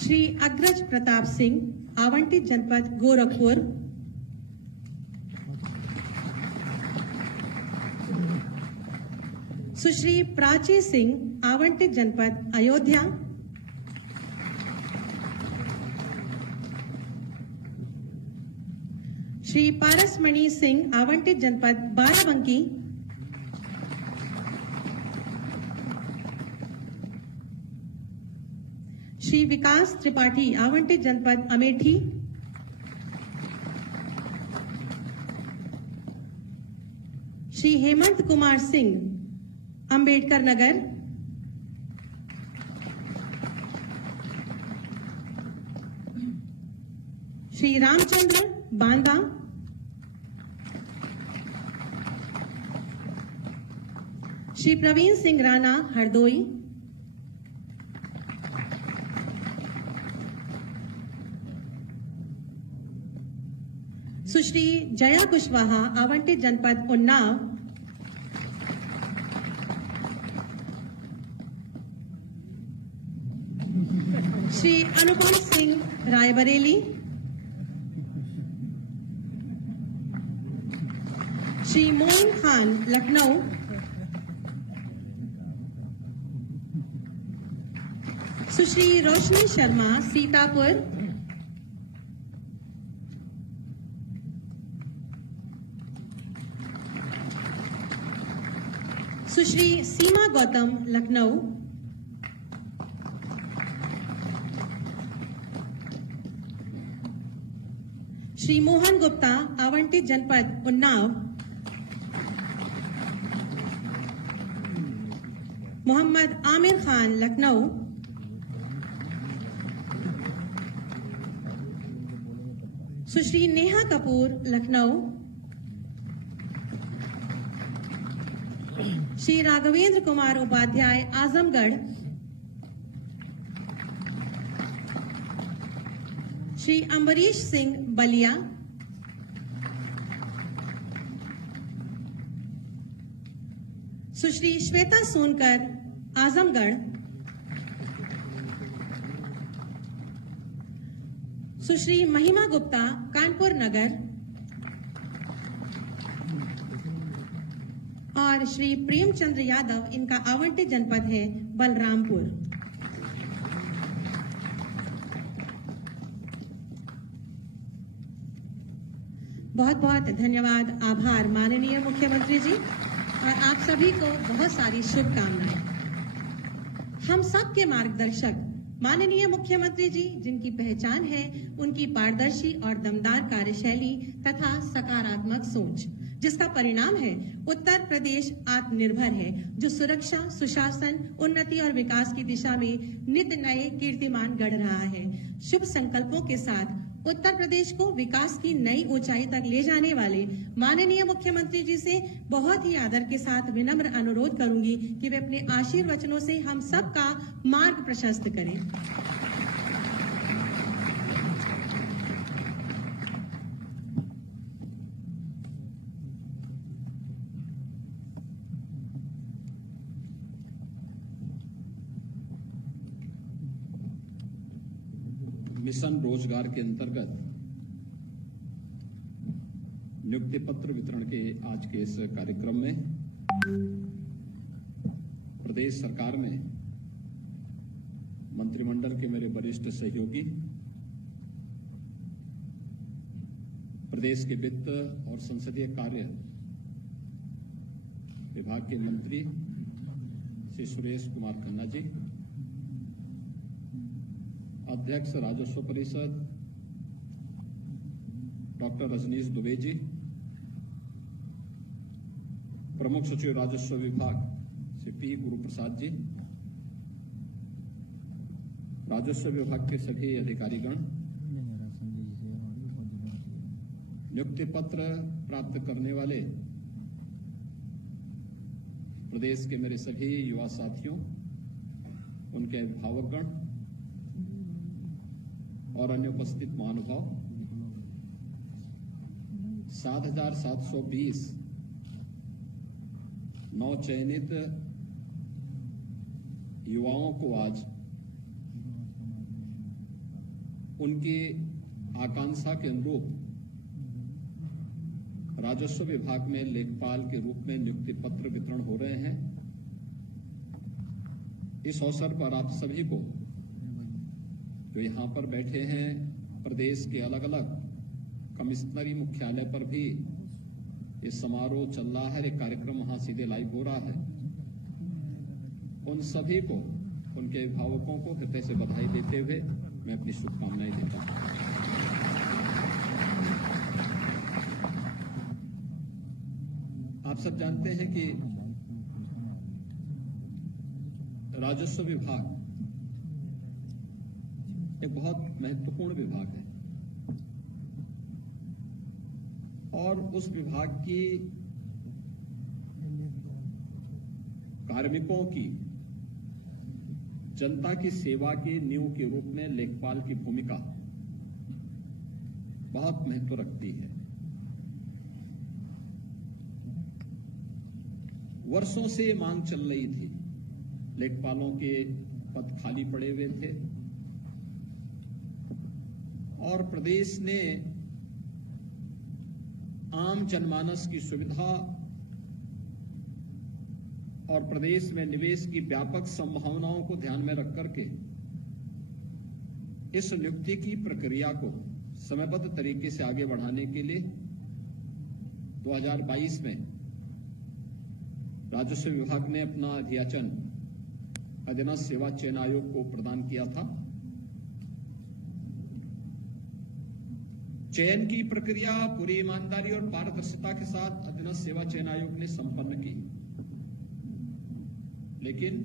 श्री अग्रज प्रताप सिंह, आवंटित जनपद गोरखपुर। सुश्री प्राची सिंह, आवंटित जनपद अयोध्या। श्री पारसमणि सिंह, आवंटित जनपद बाराबंकी। श्री विकास त्रिपाठी, आवंटित जनपद अमेठी। श्री हेमंत कुमार सिंह, अंबेडकर नगर। श्री रामचंद्र, बांदा। श्री प्रवीण सिंह राणा, हरदोई। सुश्री जया कुशवाहा, आवंटित जनपद उन्नाव। श्री अनुपम सिंह, रायबरेली। श्री मोइन खान, लखनऊ। सुश्री रोशनी शर्मा, सीतापुर। सुश्री सीमा गौतम, लखनऊ। श्री मोहन गुप्ता, आवंटित जनपद उन्नाव। मोहम्मद आमिर खान, लखनऊ। सुश्री नेहा कपूर, लखनऊ। श्री राघवेंद्र कुमार उपाध्याय, आजमगढ़। श्री अम्बरीश सिंह, बलिया। सुश्री श्वेता सोनकर, आजमगढ़। सुश्री महिमा गुप्ता, कानपुर नगर। और श्री प्रेमचंद्र यादव, इनका आवंटित जनपद है बलरामपुर। बहुत बहुत धन्यवाद, आभार माननीय मुख्यमंत्री जी, और आप सभी को बहुत सारी शुभकामनाएं। हम सब के मार्गदर्शक माननीय मुख्यमंत्री जी, जिनकी पहचान है उनकी पारदर्शी और दमदार कार्यशैली तथा सकारात्मक सोच, जिसका परिणाम है उत्तर प्रदेश आत्मनिर्भर है, जो सुरक्षा, सुशासन, उन्नति और विकास की दिशा में नित नए कीर्तिमान गढ़ रहा है। शुभ संकल्पों के साथ उत्तर प्रदेश को विकास की नई ऊंचाई तक ले जाने वाले माननीय मुख्यमंत्री जी से बहुत ही आदर के साथ विनम्र अनुरोध करूंगी कि वे अपने आशीर्वचनों से हम सबका मार्ग प्रशस्त करें। मिशन रोजगार के अंतर्गत नियुक्ति पत्र वितरण के आज के इस कार्यक्रम में प्रदेश सरकार में मंत्रिमंडल के मेरे वरिष्ठ सहयोगी, प्रदेश के वित्त और संसदीय कार्य विभाग के मंत्री श्री सुरेश कुमार खन्ना जी, अध्यक्ष राजस्व परिषद डॉक्टर रजनीश दुबे जी, प्रमुख सचिव राजस्व विभाग श्री पी गुरुप्रसाद जी, राजस्व विभाग के सभी अधिकारीगण, नियुक्ति पत्र प्राप्त करने वाले प्रदेश के मेरे सभी युवा साथियों, उनके अभिभावकगण और अन्य उपस्थित महानुभाव, 7,720 नौ चयनित युवाओं को आज उनकी आकांक्षा के अनुरूप राजस्व विभाग में लेखपाल के रूप में नियुक्ति पत्र वितरण हो रहे हैं। इस अवसर पर आप सभी को जो यहां पर बैठे हैं, प्रदेश के अलग अलग कमिश्नरी मुख्यालय पर भी ये समारोह चल रहा है, ये कार्यक्रम वहां सीधे लाइव हो रहा है। उन सभी को, उनके अभिभावकों को हृदय से बधाई देते हुए मैं अपनी शुभकामनाएं देता हूं। आप सब जानते हैं कि राजस्व विभाग एक बहुत महत्वपूर्ण विभाग है और उस विभाग की कार्मिकों की जनता की सेवा की नींव के रूप में लेखपाल की भूमिका बहुत महत्व रखती है। वर्षों से ये मांग चल रही थी, लेखपालों के पद खाली पड़े हुए थे और प्रदेश ने आम जनमानस की सुविधा और प्रदेश में निवेश की व्यापक संभावनाओं को ध्यान में रख करके इस नियुक्ति की प्रक्रिया को समयबद्ध तरीके से आगे बढ़ाने के लिए 2022 में राजस्व विभाग ने अपना अध्याचन अधीनस्थ सेवा चयन आयोग को प्रदान किया था। चयन की प्रक्रिया पूरी ईमानदारी और पारदर्शिता के साथ अधीनस्थ सेवा चयन आयोग ने संपन्न की, लेकिन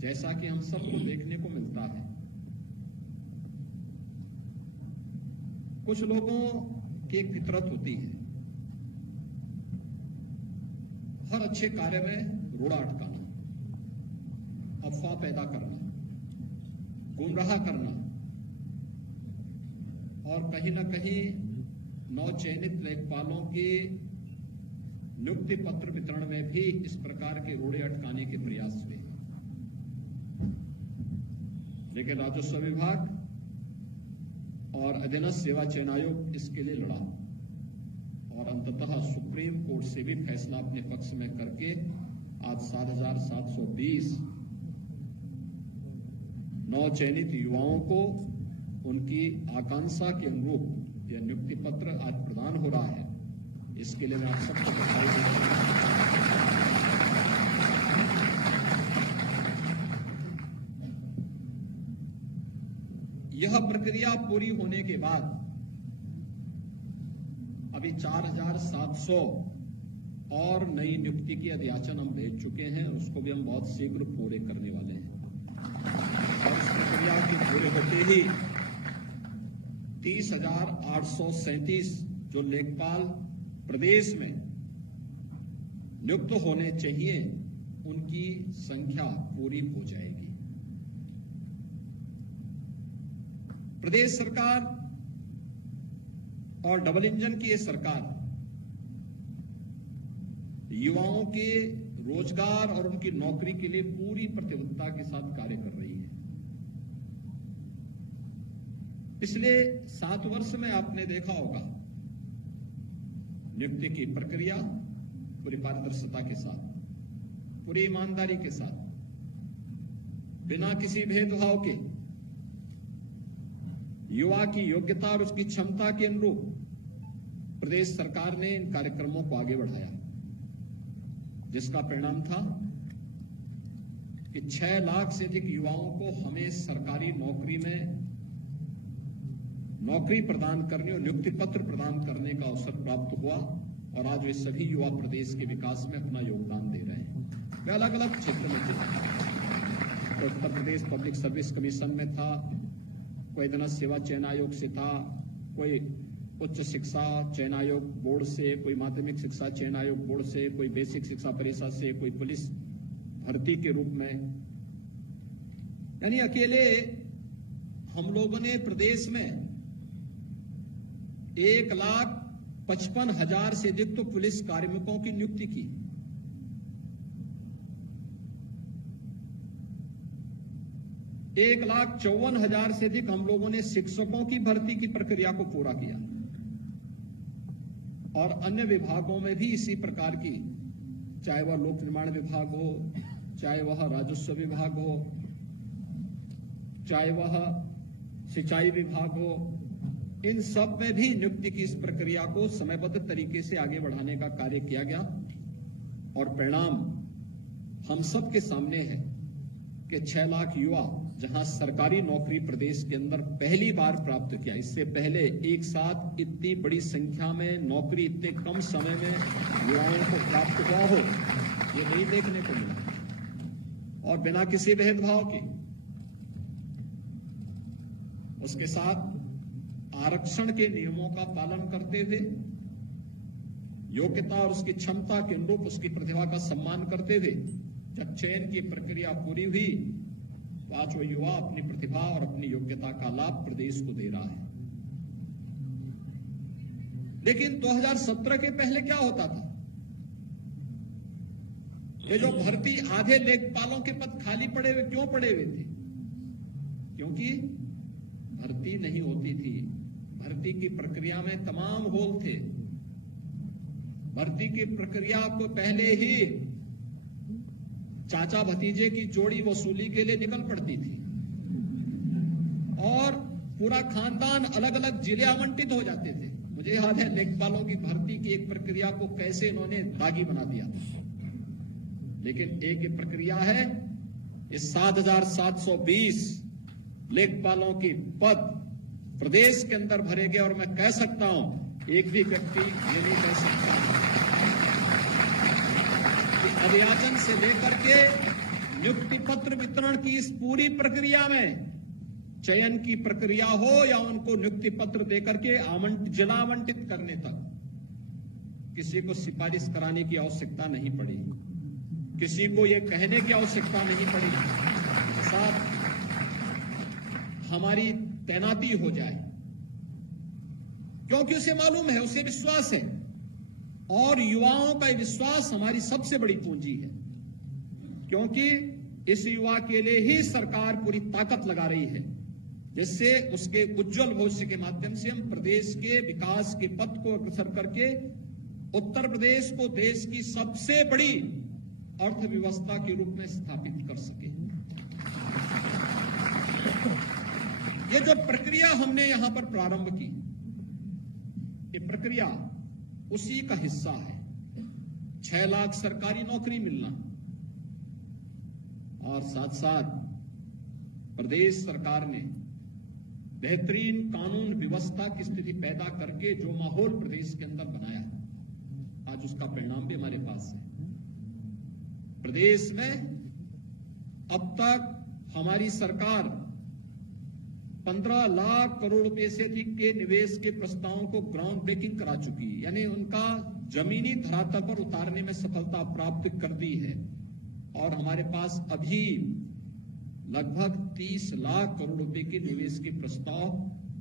जैसा कि हम सबको देखने को मिलता है, कुछ लोगों की एक फितरत होती है, हर अच्छे कार्य में रोड़ा अटकाना, अफवाह पैदा करना, गुमराह करना और कहीं न कहीं नवचयनित लेखपालों के नियुक्ति पत्र वितरण में भी इस प्रकार के रोड़े अटकाने के प्रयास हुए। लेकिन राजस्व विभाग और अधीनस्थ सेवा चयन आयोग इसके लिए लड़ा और अंततः सुप्रीम कोर्ट से भी फैसला अपने पक्ष में करके आज 7,720 नवचयनित युवाओं को उनकी आकांक्षा के अनुरूप यह नियुक्ति पत्र आज प्रदान हो रहा है। इसके लिए मैं आप सबको बधाई देता हूं। यह प्रक्रिया पूरी होने के बाद अभी 4,700 और नई नियुक्ति की अध्याचन हम भेज चुके हैं, उसको भी हम बहुत शीघ्र पूरे करने वाले हैं और इस प्रक्रिया के पूरे होते ही 30,837 जो लेखपाल प्रदेश में नियुक्त होने चाहिए उनकी संख्या पूरी हो जाएगी। प्रदेश सरकार और डबल इंजन की ये सरकार युवाओं के रोजगार और उनकी नौकरी के लिए पूरी प्रतिबद्धता के साथ कार्य कर रही है। पिछले 7 वर्ष में आपने देखा होगा नियुक्ति की प्रक्रिया पूरी पारदर्शिता के साथ, पूरी ईमानदारी के साथ, बिना किसी भेदभाव के युवा की योग्यता और उसकी क्षमता के अनुरूप प्रदेश सरकार ने इन कार्यक्रमों को आगे बढ़ाया, जिसका परिणाम था कि 6 लाख से अधिक युवाओं को हमें सरकारी नौकरी में नौकरी प्रदान करने और नियुक्ति पत्र प्रदान करने का अवसर प्राप्त हुआ और आज वे सभी युवा प्रदेश के विकास में अपना योगदान दे रहे हैं। वे अलग अलग क्षेत्र में थे, कोई Uttar Pradesh public service commission में था, कोई अधीनस्थ सेवा चयन आयोग से था, कोई उच्च शिक्षा चयन आयोग बोर्ड से, कोई माध्यमिक शिक्षा चयन आयोग बोर्ड से, कोई बेसिक शिक्षा परिषद से, कोई पुलिस भर्ती के रूप में। यानी अकेले हम लोगों ने प्रदेश में 1,55,000 से अधिक तो पुलिस कार्मिकों की नियुक्ति की। 1,54,000 से अधिक हम लोगों ने शिक्षकों की भर्ती की प्रक्रिया को पूरा किया और अन्य विभागों में भी इसी प्रकार की, चाहे वह लोक निर्माण विभाग हो, चाहे वह राजस्व विभाग हो, चाहे वह सिंचाई विभाग हो, इन सब में भी नियुक्ति की इस प्रक्रिया को समयबद्ध तरीके से आगे बढ़ाने का कार्य किया गया और परिणाम हम सब के सामने है कि 6 लाख युवा जहां सरकारी नौकरी प्रदेश के अंदर पहली बार प्राप्त किया। इससे पहले एक साथ इतनी बड़ी संख्या में नौकरी इतने कम समय में युवाओं को प्राप्त हुआ हो, ये नहीं देखने को मिला और बिना किसी भेदभाव के। उसके साथ आरक्षण के नियमों का पालन करते हुए, योग्यता और उसकी क्षमता के अनुरूप उसकी प्रतिभा का सम्मान करते हुए जब चयन की प्रक्रिया पूरी हुई तो आज वो युवा अपनी प्रतिभा और अपनी योग्यता का लाभ प्रदेश को दे रहा है। लेकिन 2017 के पहले क्या होता था? ये जो भर्ती, आधे लेखपालों के पद खाली पड़े हुए क्यों पड़े हुए थे? क्योंकि भर्ती नहीं होती थी। भर्ती की प्रक्रिया में तमाम होल थे। भर्ती की प्रक्रिया को पहले ही चाचा भतीजे की जोड़ी वसूली के लिए निकल पड़ती थी और पूरा खानदान अलग अलग जिले आवंटित हो जाते थे। मुझे याद है लेखपालों की भर्ती की एक प्रक्रिया को कैसे इन्होंने दागी बना दिया था। लेकिन एक प्रक्रिया है, इस 7,720 लेखपालों की पद प्रदेश के अंदर भरे गए और मैं कह सकता हूं, एक भी व्यक्ति ये नहीं कह सकता कि अभियाचन से लेकर के नियुक्ति पत्र वितरण की इस पूरी प्रक्रिया में, चयन की प्रक्रिया हो या उनको नियुक्ति पत्र देकर के जिला आवंटित करने तक, किसी को सिफारिश कराने की आवश्यकता नहीं पड़ी, किसी को ये कहने की आवश्यकता नहीं पड़ी साहब हमारी तैनाती हो जाए, क्योंकि उसे मालूम है, उसे विश्वास है और युवाओं का विश्वास हमारी सबसे बड़ी पूंजी है, क्योंकि इस युवा के लिए ही सरकार पूरी ताकत लगा रही है, जिससे उसके उज्जवल भविष्य के माध्यम से हम प्रदेश के विकास के पथ को अग्रसर करके उत्तर प्रदेश को देश की सबसे बड़ी अर्थव्यवस्था के रूप में स्थापित कर सके। ये जो प्रक्रिया हमने यहां पर प्रारंभ की, ये प्रक्रिया उसी का हिस्सा है। 6 लाख सरकारी नौकरी मिलना और साथ साथ प्रदेश सरकार ने बेहतरीन कानून व्यवस्था की स्थिति पैदा करके जो माहौल प्रदेश के अंदर बनाया, आज उसका परिणाम भी हमारे पास है। प्रदेश में अब तक हमारी सरकार 15 लाख करोड़ रुपए से अधिक के निवेश के प्रस्तावों को ग्राउंड ब्रेकिंग करा चुकी है, यानी उनका जमीनी धरातल पर उतारने में सफलता प्राप्त कर दी है और हमारे पास अभी लगभग 30 लाख करोड़ रुपए के निवेश के प्रस्ताव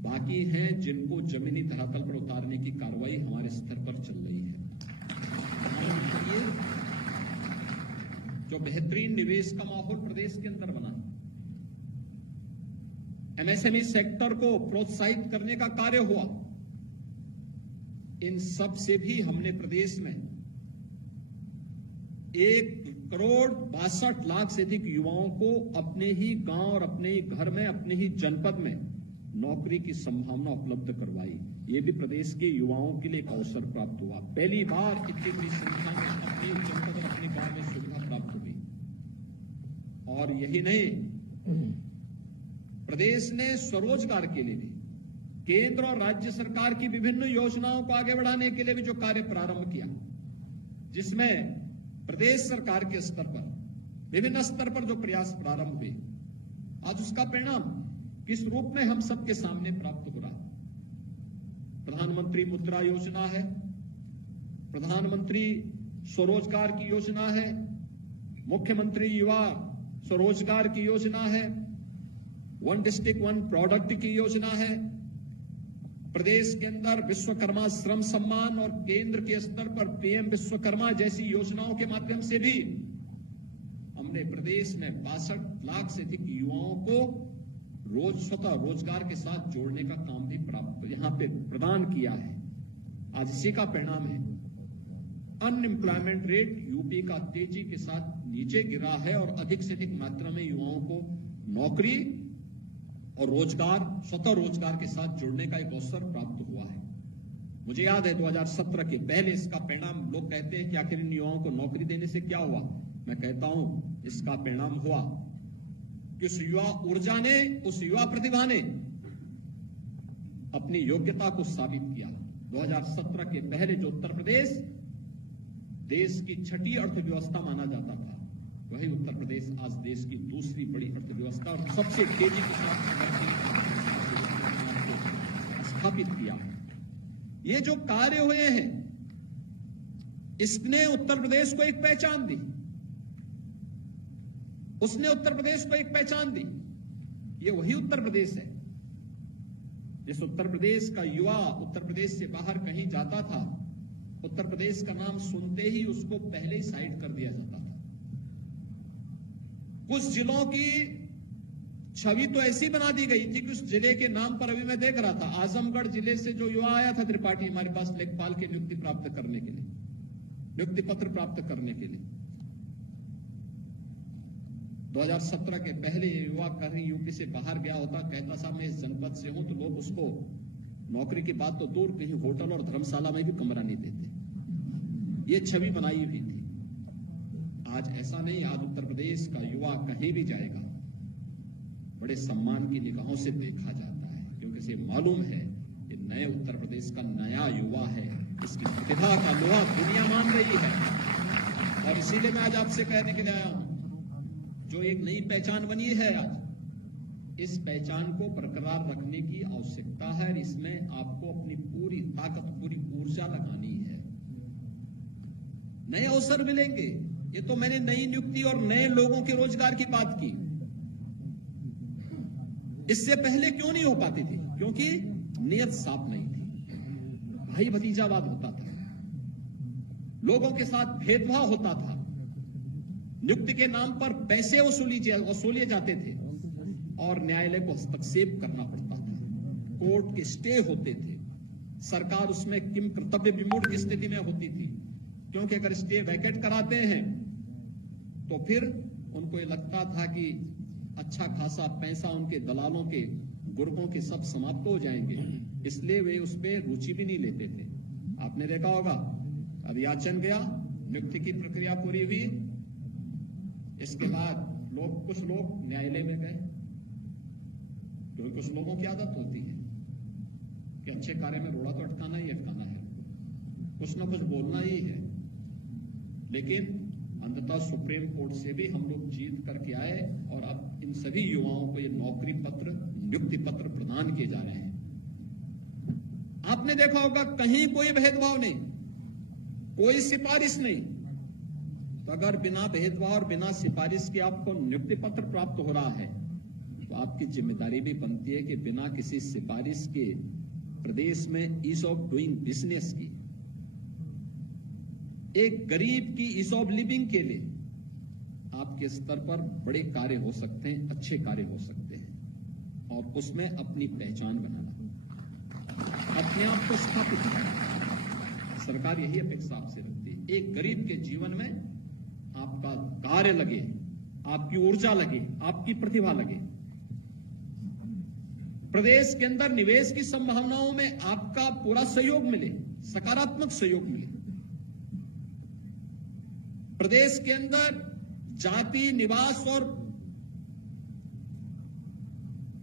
बाकी हैं, जिनको जमीनी धरातल पर उतारने की कार्रवाई हमारे स्तर पर चल रही है। जो बेहतरीन निवेश का माहौल प्रदेश के अंदर बना, एमएसएमई सेक्टर को प्रोत्साहित करने का कार्य हुआ, इन सब से भी हमने प्रदेश में 1,62,00,000 से अधिक युवाओं को अपने ही गांव और अपने ही घर में, अपने ही जनपद में नौकरी की संभावना उपलब्ध करवाई। ये भी प्रदेश के युवाओं के लिए एक अवसर प्राप्त हुआ। पहली बार इतनी बड़ी संख्या में अपनी जनपद और अपने गांव में सुविधा प्राप्त हुई। और यही नहीं, प्रदेश ने स्वरोजगार के लिए भी केंद्र और राज्य सरकार की विभिन्न योजनाओं को आगे बढ़ाने के लिए भी जो कार्य प्रारंभ किया, जिसमें प्रदेश सरकार के स्तर पर, विभिन्न स्तर पर जो प्रयास प्रारंभ हुए, आज उसका परिणाम किस रूप में हम सबके सामने प्राप्त हो रहा। प्रधानमंत्री मुद्रा योजना है, प्रधानमंत्री स्वरोजगार की योजना है, मुख्यमंत्री युवा स्वरोजगार की योजना है, वन डिस्ट्रिक्ट वन प्रोडक्ट की योजना है, प्रदेश के अंदर विश्वकर्मा श्रम सम्मान और केंद्र के स्तर पर पीएम विश्वकर्मा जैसी योजनाओं के माध्यम से भी हमने प्रदेश में 62 लाख से अधिक युवाओं को स्वतः रोजगार के साथ जोड़ने का काम भी यहां पे प्रदान किया है। आज इसी का परिणाम है अनएम्प्लॉयमेंट रेट यूपी का तेजी के साथ नीचे गिरा है और अधिक से अधिक मात्रा में युवाओं को नौकरी और रोजगार, स्वतः रोजगार के साथ जोड़ने का एक अवसर प्राप्त हुआ है। मुझे याद है 2017 के पहले इसका परिणाम, लोग कहते हैं कि आखिर इन युवाओं को नौकरी देने से क्या हुआ। मैं कहता हूं इसका परिणाम हुआ कि उस युवा ऊर्जा ने, उस युवा प्रतिभा ने अपनी योग्यता को साबित किया। 2017 के पहले जो उत्तर प्रदेश देश की छठी अर्थव्यवस्था माना जाता था, वही उत्तर प्रदेश आज देश की दूसरी बड़ी अर्थव्यवस्था और सबसे तेजी के साथ स्थापित किया। ये जो कार्य हुए हैं, इसने उत्तर प्रदेश को एक पहचान दी, उसने उत्तर प्रदेश को एक पहचान दी। ये वही उत्तर प्रदेश है जिस उत्तर प्रदेश का युवा उत्तर प्रदेश से बाहर कहीं जाता था, उत्तर प्रदेश का नाम सुनते ही उसको पहले ही साइड कर दिया जाता था। कुछ जिलों की छवि तो ऐसी बना दी गई थी कि उस जिले के नाम पर, अभी मैं देख रहा था, आजमगढ़ जिले से जो युवा आया था त्रिपाठी हमारे पास लेखपाल की नियुक्ति प्राप्त करने के लिए, नियुक्ति पत्र प्राप्त करने के लिए, 2017 के पहले युवा कहीं यूपी से बाहर गया होता, कहता साहब मैं इस जनपद से हूं, तो लोग उसको नौकरी की बात तो दूर, कहीं होटल और धर्मशाला में भी कमरा नहीं देते। ये छवि बनाई हुई थी। आज ऐसा नहीं, आज उत्तर प्रदेश का युवा कहीं भी जाएगा बड़े सम्मान की निगाहों से देखा जाता है, क्योंकि इसे मालूम है कि नए उत्तर प्रदेश का नया युवा है, इसकी प्रतिभा का लोहा दुनिया मान रही है। और इसीलिए मैं आज आपसे कहने के लिए आया हूं, जो एक नई पहचान बनी है आज, इस पहचान को बरकरार रखने की आवश्यकता है। इसमें आपको अपनी पूरी ताकत, पूरी ऊर्जा लगानी है। नए अवसर मिलेंगे। ये तो मैंने नई नियुक्ति और नए लोगों के रोजगार की बात की। इससे पहले क्यों नहीं हो पाती थी? क्योंकि नियत साफ नहीं थी, भाई भतीजावाद होता था, लोगों के साथ भेदभाव होता था, नियुक्ति के नाम पर पैसे वसूले जाते थे और न्यायालय को हस्तक्षेप करना पड़ता था, कोर्ट के स्टे होते थे, सरकार उसमें किम कर्तव्य विमूढ़ की स्थिति में होती थी, क्योंकि अगर स्टे वैकेट कराते हैं तो फिर उनको ये लगता था कि अच्छा खासा पैसा उनके दलालों के, गुर्गों के सब समाप्त हो जाएंगे, इसलिए वे उस पर रुचि भी नहीं लेते थे। आपने देखा होगा, अब याचन गया, नियुक्ति की प्रक्रिया पूरी हुई, इसके बाद कुछ लोग न्यायालय में गए, क्योंकि कुछ लोगों की आदत होती है कि अच्छे कार्य में रोड़ा तो अटकाना ही अटकाना है, कुछ ना कुछ बोलना ही है। लेकिन अंततः सुप्रीम कोर्ट से भी हम लोग जीत करके आए और अब इन सभी युवाओं को ये नौकरी पत्र, नियुक्ति पत्र प्रदान किए जा रहे हैं। आपने देखा होगा कहीं कोई भेदभाव नहीं, कोई सिफारिश नहीं। तो अगर बिना भेदभाव और बिना सिफारिश के आपको नियुक्ति पत्र प्राप्त हो रहा है, तो आपकी जिम्मेदारी भी बनती है कि बिना किसी सिफारिश के प्रदेश में ईज ऑफ डूइंग बिजनेस की, एक गरीब की ईज ऑफ लिविंग के लिए आपके स्तर पर बड़े कार्य हो सकते हैं, अच्छे कार्य हो सकते हैं, और उसमें अपनी पहचान बनाना, अपने आप को स्थापित करना। सरकार यही अपेक्षा आपसे रखती है, एक गरीब के जीवन में आपका कार्य लगे, आपकी ऊर्जा लगे, आपकी प्रतिभा लगे, प्रदेश के अंदर निवेश की संभावनाओं में आपका पूरा सहयोग मिले, सकारात्मक सहयोग मिले, प्रदेश के अंदर जाति, निवास और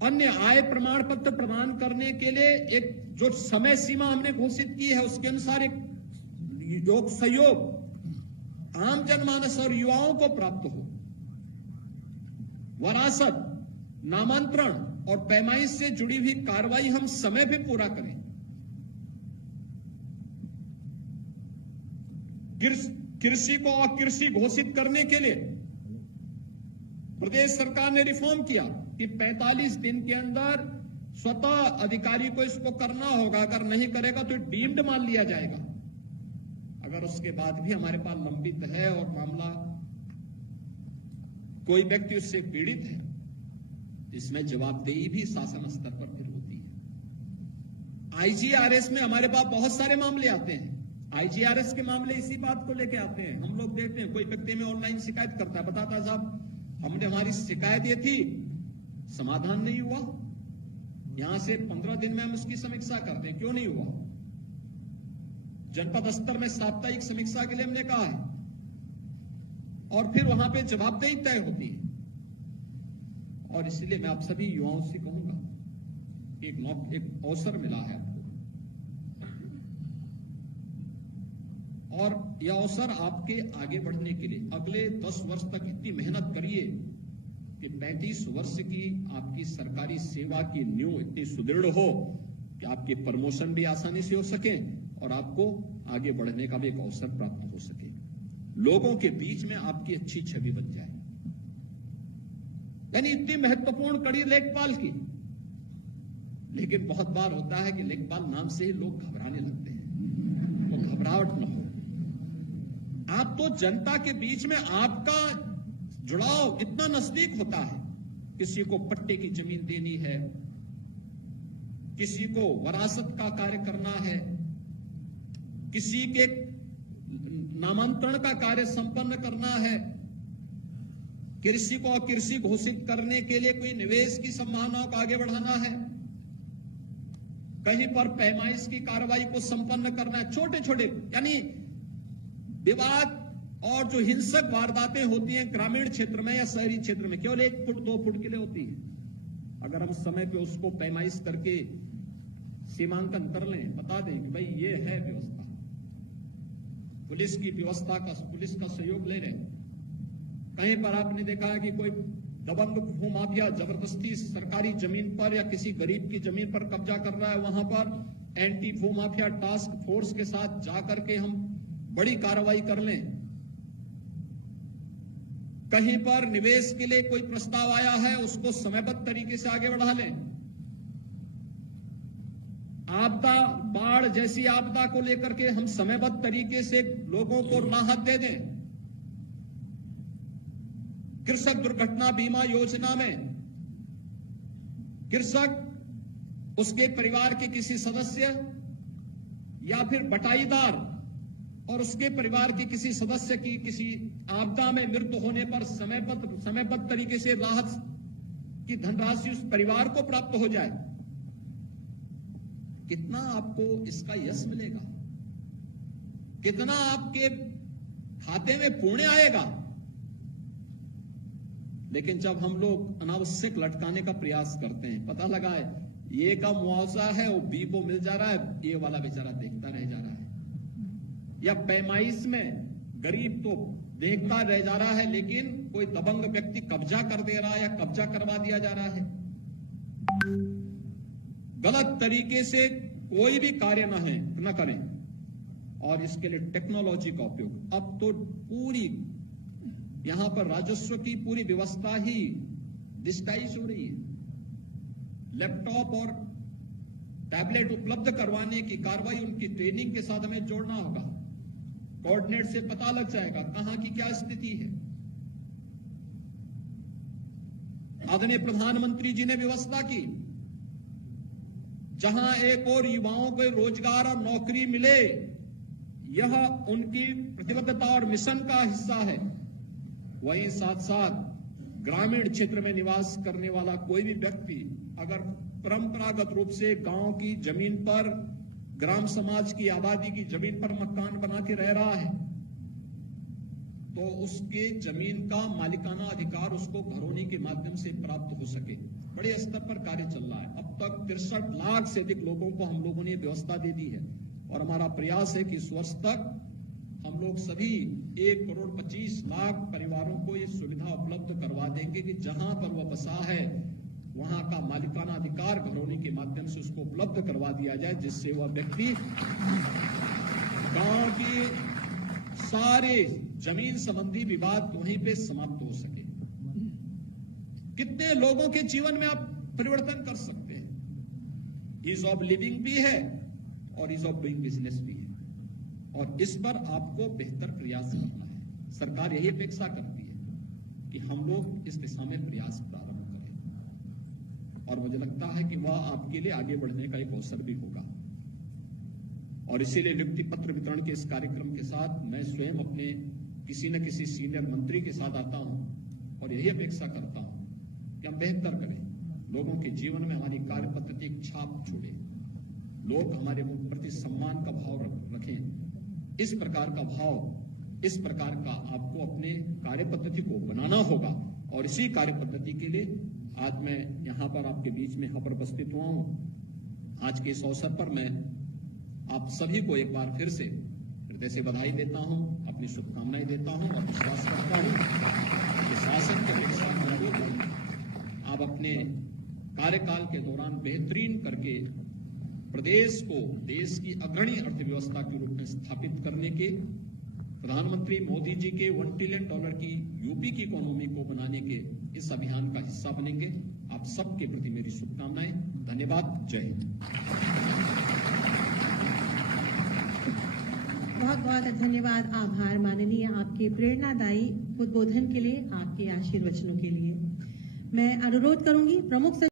अन्य आय प्रमाण पत्र प्रदान करने के लिए एक जो समय सीमा हमने घोषित की है, उसके अनुसार एक योग सहयोग आम जनमानस और युवाओं को प्राप्त हो। वरासत, नामांतरण और पैमाइश से जुड़ी हुई कार्रवाई हम समय पे पूरा करें। कृषि को अकृषि घोषित करने के लिए प्रदेश सरकार ने रिफॉर्म किया कि 45 दिन के अंदर स्वतः अधिकारी को इसको करना होगा, अगर नहीं करेगा तो डीम्ड मान लिया जाएगा। अगर उसके बाद भी हमारे पास लंबित है और मामला कोई व्यक्ति उससे पीड़ित है, इसमें जवाबदेही भी शासन स्तर पर फिर होती है। आईजीआरएस में हमारे पास बहुत सारे मामले आते हैं। आईजीआरएस के मामले इसी बात को लेके आते हैं। हम लोग देखते हैं कोई व्यक्ति में ऑनलाइन शिकायत करता है, बताता है साहब हमने हमारी शिकायत ये थी, समाधान नहीं हुआ। यहां से 15 दिन में हम उसकी समीक्षा करते हैं, क्यों नहीं हुआ। जनपद स्तर में साप्ताहिक समीक्षा के लिए हमने कहा है, और फिर वहां पे जवाबदेही तय होती है। और इसलिए मैं आप सभी युवाओं से कहूंगा, एक अवसर मिला है आपको, और यह अवसर आपके आगे बढ़ने के लिए अगले 10 वर्ष तक इतनी मेहनत करिए कि 35 वर्ष की आपकी सरकारी सेवा की नींव इतनी सुदृढ़ हो कि आपके प्रमोशन भी आसानी से हो सके और आपको आगे बढ़ने का भी एक अवसर प्राप्त हो सके, लोगों के बीच में आपकी अच्छी छवि बन जाए। यानी इतनी महत्वपूर्ण कड़ी लेखपाल की, लेकिन बहुत बार होता है कि लेखपाल नाम से ही लोग घबराने लगते हैं, तो घबराहट न हो। आप तो जनता के बीच में आपका जुड़ाव इतना नजदीक होता है, किसी को पट्टे की जमीन देनी है, किसी को वरासत का कार्य करना है, किसी के नामांतरण का कार्य संपन्न करना है, कृषि को अकृषि घोषित करने के लिए कोई निवेश की संभावनाओं को आगे बढ़ाना है, कहीं पर पैमाइश की कार्रवाई को संपन्न करना है। छोटे छोटे यानी विवाद और जो हिंसक वारदातें होती हैं ग्रामीण क्षेत्र में या शहरी क्षेत्र में, केवल 1 फुट 2 फुट के लिए होती है। अगर हम समय पे उसको पैमाइश करके सीमांकन कर लें, बता दें कि भाई ये है व्यवस्था, पुलिस की व्यवस्था का, पुलिस का सहयोग ले रहे हैं। कहीं पर आपने देखा है कि कोई दबंग भूमाफिया जबरदस्ती सरकारी जमीन पर या किसी गरीब की जमीन पर कब्जा कर रहा है, वहां पर एंटी भूमाफिया टास्क फोर्स के साथ जाकर के हम बड़ी कार्रवाई कर लें। कहीं पर निवेश के लिए कोई प्रस्ताव आया है, उसको समयबद्ध तरीके से आगे बढ़ा लें। आपदा, बाढ़ जैसी आपदा को लेकर के हम समयबद्ध तरीके से लोगों को राहत दे दें। कृषक दुर्घटना बीमा योजना में कृषक, उसके परिवार के किसी सदस्य या फिर बटाईदार और उसके परिवार के किसी सदस्य की किसी आपदा में मृत्यु होने पर समयबद्ध तरीके से राहत की धनराशि उस परिवार को प्राप्त हो जाए। कितना आपको इसका यश मिलेगा, कितना आपके खाते में पुण्य आएगा। लेकिन जब हम लोग अनावश्यक लटकाने का प्रयास करते हैं, पता लगा है ये का मुआवजा है वो बी को मिल जा रहा है, ये वाला बेचारा देखता रह जा रहा है, या पैमाइश में गरीब तो देखता रह जा रहा है, लेकिन कोई दबंग व्यक्ति कब्जा कर दे रहा है या कब्जा करवा दिया जा रहा है। गलत तरीके से कोई भी कार्य न करें। और इसके लिए टेक्नोलॉजी का उपयोग, अब तो पूरी यहां पर राजस्व की पूरी व्यवस्था ही डिजिटाइज हो रही है। लैपटॉप और टैबलेट उपलब्ध करवाने की कार्रवाई उनकी ट्रेनिंग के साथ हमें जोड़ना होगा। कोऑर्डिनेट से पता लग जाएगा कहां की क्या स्थिति है। आदरणीय प्रधानमंत्री जी ने व्यवस्था की, जहां एक और युवाओं को रोजगार और नौकरी मिले, यह उनकी प्रतिबद्धता और मिशन का हिस्सा है। वहीं साथ साथ ग्रामीण क्षेत्र में निवास करने वाला कोई भी व्यक्ति अगर परंपरागत रूप से गांव की जमीन पर, ग्राम समाज की आबादी की जमीन पर मकान बना के रह रहा है, तो उसके जमीन का मालिकाना अधिकार उसको घरौनी के माध्यम से प्राप्त हो सके। बड़े स्तर पर कार्य चल रहा है। अब तक 63 लाख से अधिक लोगों को हम लोगों ने व्यवस्था दे दी है, और हमारा प्रयास है कि इस वर्ष तक हम लोग सभी 1,25,00,000 परिवारों को ये सुविधा उपलब्ध करवा देंगे कि जहां पर वह बसा है वहां का मालिकाना अधिकार घरौनी के माध्यम से उसको उपलब्ध करवा दिया जाए, जिससे वह व्यक्ति गांव के सारे जमीन संबंधी विवाद वहीं पे समाप्त हो सके। कितने लोगों के जीवन में आप परिवर्तन कर सकते हैं। ईज ऑफ लिविंग भी है और ईज ऑफ डूइंग बिजनेस भी है, और इस पर आपको बेहतर प्रयास करना है। सरकार यही अपेक्षा करती है कि हम लोग इस दिशा में प्रयास प्रारंभ करें, और मुझे लगता है कि वह आपके लिए आगे बढ़ने का एक अवसर भी होगा। और इसीलिए नियुक्ति पत्र वितरण के इस कार्यक्रम के साथ मैं स्वयं अपने किसी न किसी सीनियर मंत्री के साथ आता हूं और यही अपेक्षा करता हूं कि हम बेहतर करें, लोगों के जीवन में हमारी कार्य पद्धति एक छाप छोड़े, लोग हमारे प्रति सम्मान का भाव रखें। इस प्रकार का भाव, इस प्रकार का आपको अपने कार्य पद्धति को बनाना होगा, और इसी कार्य पद्धति के लिए आज मैं यहाँ पर आपके बीच में यहाँ पर उपस्थित हुआ हूँ। आज के इस अवसर पर मैं आप सभी को एक बार फिर से हृदय से बधाई देता हूं, अपनी शुभकामनाएं देता हूं और विश्वास करता हूं कि शासन के अपेक्षा आप अपने कार्यकाल के दौरान बेहतरीन करके प्रदेश को देश की अग्रणी अर्थव्यवस्था के रूप में स्थापित करने के, प्रधानमंत्री मोदी जी के $1 ट्रिलियन की यूपी की इकोनॉमी को बनाने के इस अभियान का हिस्सा बनेंगे। आप सबके प्रति मेरी शुभकामनाएं। धन्यवाद। जय हिंद। बहुत बहुत धन्यवाद, आभार माननीय, आपके प्रेरणादायी उद्बोधन के लिए, आपके आशीर्वचनों के लिए। मैं अनुरोध करूंगी प्रमुख